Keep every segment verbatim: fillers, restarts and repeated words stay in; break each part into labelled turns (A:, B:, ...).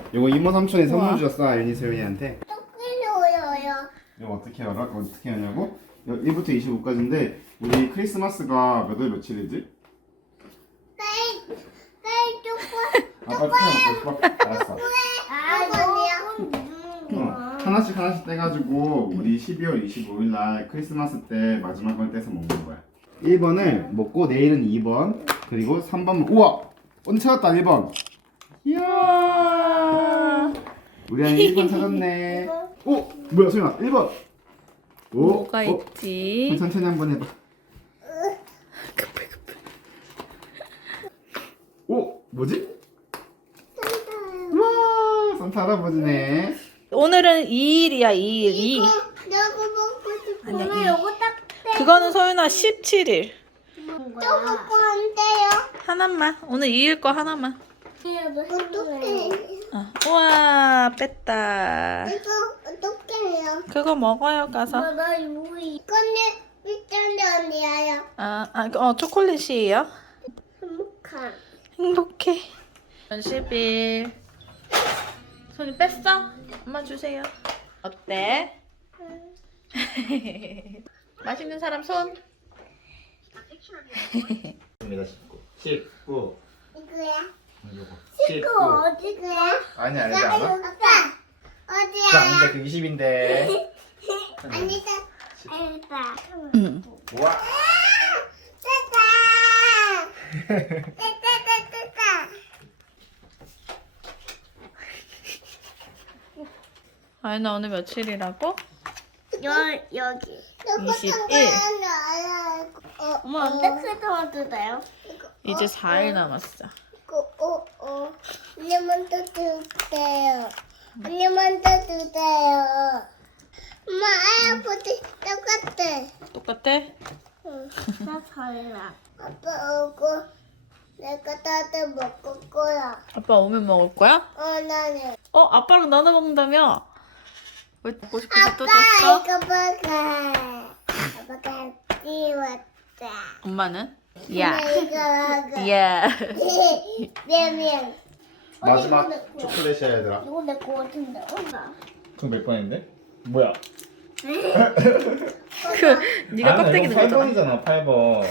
A: 요거 이모 삼촌이
B: 우와.
A: 선물 주셨어, 아윤이 세윤이한테.
C: 어떻게 열어요?
A: 이거 어떻게 열어? 이거 어떻게 하냐고? 일부터 이십오까지인데 우리 크리스마스가 몇 월 며칠이지?
C: 네, 네, 조금.
A: 아빠 추천 먹고 싶어? 알았어.
C: 아니요.
A: 어, 하나씩 하나씩 떼가지고 우리 십이월 이십오일 날 크리스마스 때 마지막 걸 떼서 먹는 거야. 일 번을 먹고 내일은 이 번 그리고 삼 번. 우와! 언니 찾았다. 일 번. 이야. 우리 아이 일 번 찾았네. 오! 뭐야 소연아 일 번. 오,
B: 뭐가
A: 어?
B: 있지?
A: 천천히 한번 해봐.
B: 급해 급해.
A: 오! 뭐지? 우와! 산타 할아버지네.
B: 오늘은 이 일이야 이 일. 이.
C: 이거 먹고 싶어.
B: 아니야,
C: 엄마
B: 이.
C: 요거 딱 떼.
B: 그거는 소윤아 십칠 일.
C: 또 먹고 안 돼요.
B: 하나만. 오늘 이 일 거 하나만.
C: 어떡해.
B: 어. 우와 뺐다.
C: 이거 어떻게 해요?
B: 그거 먹어요 가서.
C: 나 요이. 이거는 삐짠데 언니야요.
B: 아, 아, 어 초콜릿이에요.
C: 행복한.
B: 행복해. 십 일. 손이 뺐어? 엄마 주세요. 어때? 맛있는 사람 손.
A: 십구. 십구.
C: 이거야?
A: 요거.
C: 이거 어디야?
A: 아니 알지 않아?
C: 아빠
A: 그
C: 어디야?
A: 아닌데 그 이십인데.
C: 아니다. 아니다.
B: 응.
A: 우와.
C: 짜잔. 짜자자자자.
B: 아이나 오늘 며칠이라고?
C: 여 여기.
B: 이십일.
C: 어, 엄마 언제 크리스마스 돼요?
B: 이제 사 일 남았어.
C: 이거 어 어. 언니만 더 주세요. 언니만 더 주세요. 엄마 아빠도 똑같아.
B: 똑같아?
C: 응. 나 달라. 아빠 오고 내가 다들 먹을 거야.
B: 아빠 오면 먹을 거야?
C: 어 나는.
B: 어 아빠랑 나눠 먹는다며? 왜 먹고 싶어서 또
C: 아빠
B: 줬어?
C: 이거 먹어. 아빠가 띄웠다.
B: 엄마는? 야.
C: 엄마 이거 먹어.
B: 야.
C: 네명
A: 마지막 초콜릿이야 얘들아.
C: 이거 내 거 같은데. 엄마.
A: 그거 몇 번인데? 뭐야?
B: 그 네가 껍데기 넣은
A: 팔
B: 거잖아.
A: 번이잖아 팔 번.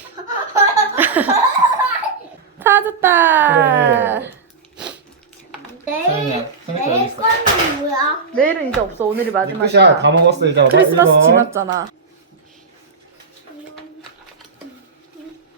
B: 찾았다.
A: 그래.
C: 내
A: 서윤이야, 서윤이 거 여기
C: 내
A: 있어.
C: 거는 뭐야?
B: 내일은 이제 없어. 오늘이
A: 이제
B: 마지막이야.
A: 끝이야. 다 먹었어 이제.
B: 크리스마스
A: 일 번.
B: 지났잖아.